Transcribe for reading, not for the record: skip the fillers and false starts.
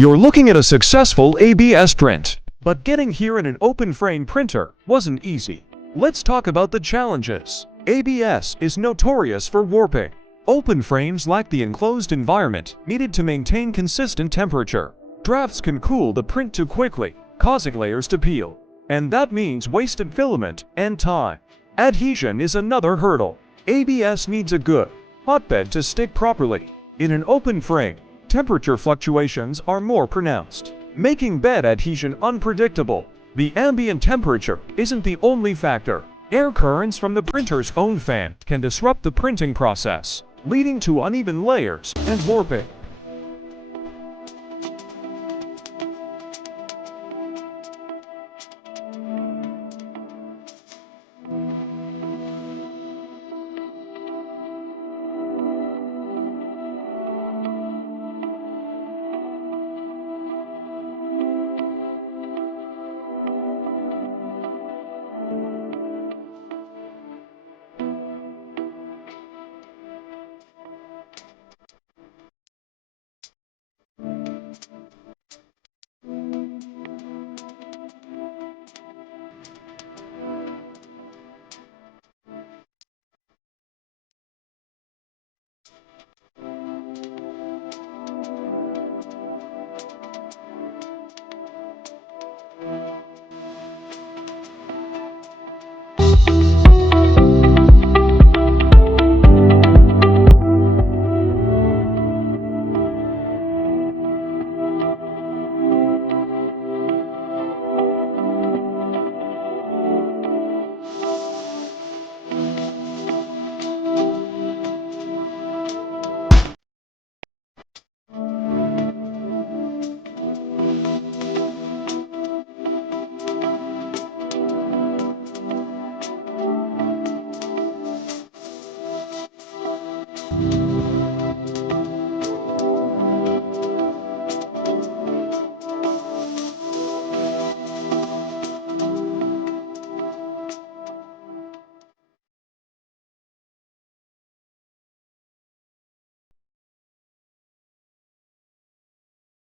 You're looking at a successful ABS print, but getting here in an open frame printer wasn't easy. Let's talk about the challenges. ABS is notorious for warping. Open frames lack the enclosed environment needed to maintain consistent temperature. Drafts can cool the print too quickly, causing layers to peel, and that means wasted filament and time. Adhesion is another hurdle. ABS needs a good hotbed to stick properly. In an open frame, temperature fluctuations are more pronounced, making bed adhesion unpredictable. The ambient temperature isn't the only factor. Air currents from the printer's own fan can disrupt the printing process, leading to uneven layers and warping.